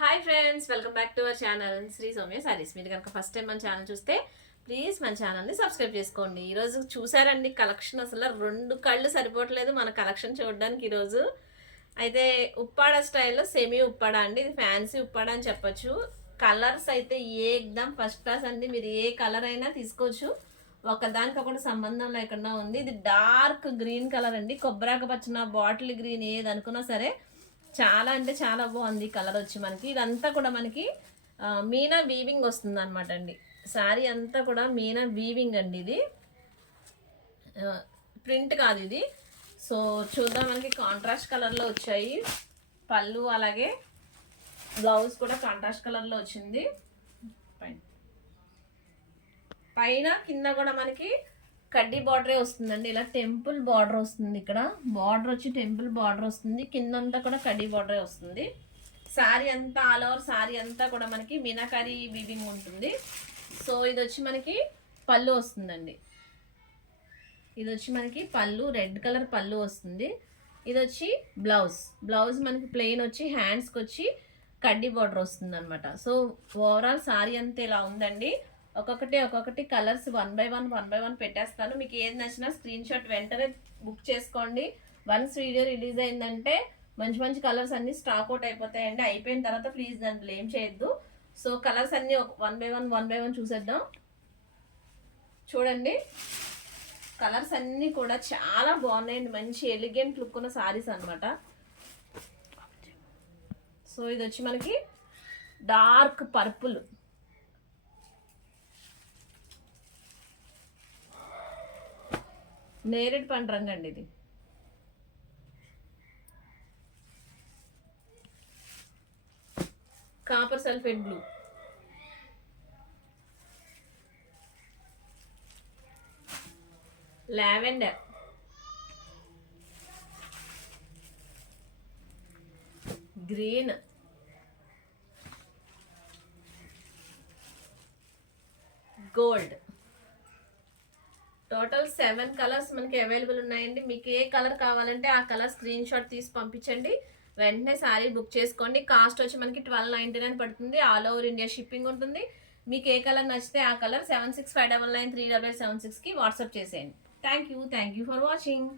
Hi friends, welcome back to our channel Shri Soumya Sarees. మీరు కనుక first time మన ఛానల్ చూస్తే ప్లీజ్ మన ఛానల్ని సబ్స్క్రైబ్ చేసుకోండి. ఈరోజు చూసారండి కలెక్షన్, అసలు రెండు కళ్ళు సరిపోవట్లేదు మన కలెక్షన్ చూడడానికి. ఈరోజు అయితే ఉప్పాడ స్టైల్లో సెమీ ఉప్పాడ అండి, ఇది ఫ్యాన్సీ ఉప్పాడ అని చెప్పొచ్చు. కలర్స్ అయితే ఏకదమ్ ఫస్ట్ క్లాస్ అండి, మీరు ఏ కలర్ అయినా తీసుకోవచ్చు, ఒకదానికొకటి సంబంధం లేకుండా ఉంది. ఇది డార్క్ గ్రీన్ కలర్ అండి, కొబ్బరాక పచ్చిన బాటిల్ గ్రీన్ ఏది అనుకున్నా సరే చాలా అంటే చాలా బాగుంది కలర్ వచ్చి. మనకి ఇదంతా కూడా మనకి మీనా వీవింగ్ వస్తుంది అనమాట అండి. శారీ అంతా కూడా మీనా వీవింగ్ అండి, ఇది ప్రింట్ కాదు ఇది. సో చూద్దాం, మనకి కాంట్రాస్ట్ కలర్లో వచ్చాయి పళ్ళు, అలాగే బ్లౌజ్ కూడా కాంట్రాస్ట్ కలర్లో వచ్చింది. పైన కింద కూడా మనకి కడ్డీ బార్డరే వస్తుందండి, ఇలా టెంపుల్ బార్డర్ వస్తుంది. ఇక్కడ బార్డర్ వచ్చి టెంపుల్ బార్డర్ వస్తుంది, కిందంతా కూడా కడ్డీ బార్డరే వస్తుంది. శారీ అంతా ఆల్ ఓవర్ శారీ అంతా కూడా మనకి మీనాకారి వీవింగ్ ఉంటుంది. సో ఇది వచ్చి మనకి పళ్ళు వస్తుందండి, ఇది వచ్చి మనకి పళ్ళు రెడ్ కలర్ పళ్ళు వస్తుంది. ఇది వచ్చి బ్లౌజ్ మనకి ప్లెయిన్ వచ్చి హ్యాండ్స్కి వచ్చి కడ్డీ బార్డర్ వస్తుంది అనమాట. సో ఓవరాల్ శారీ అంతా ఇలా ఉందండి. ఒక్కొక్కటి కలర్స్ వన్ బై వన్ పెట్టేస్తాను. మీకు ఏది నచ్చినా స్క్రీన్ షాట్ వెంటనే బుక్ చేసుకోండి. వన్స్ వీడియో రిలీజ్ అయిందంటే మంచి కలర్స్ అన్ని స్టాక్ అవుట్ అయిపోతాయండి. అయిపోయిన తర్వాత ప్లీజ్ దాన్ని బ్లేమ్ చేయొద్దు. సో కలర్స్ అన్ని వన్ బై వన్ చూసేద్దాం. చూడండి, కలర్స్ అన్నీ కూడా చాలా బాగున్నాయండి, మంచి ఎలిగెంట్ లుక్ ఉన్న సారీస్ అనమాట. సో ఇది వచ్చి మనకి డార్క్ పర్పుల్, నేరేడు పండు రంగు అండి, ఇది copper sulphate blue, lavender, green, gold. Total 7 colours మనకి అవైలబుల్ ఉన్నాయండి. మీకు ఏ కలర్ కావాలంటే ఆ కలర్ స్క్రీన్ షాట్ తీసి పంపించండి, వెంటనే శారీ బుక్ చేసుకోండి. కాస్ట్ వచ్చి మనకి 1299 పడుతుంది. ఆల్ ఓవర్ ఇండియా షిప్పింగ్ ఉంటుంది. మీకు ఏ కలర్ నచ్చితే ఆ కలర్ 7659937776కి వాట్సాప్ చేసేయండి. Thank you for watching.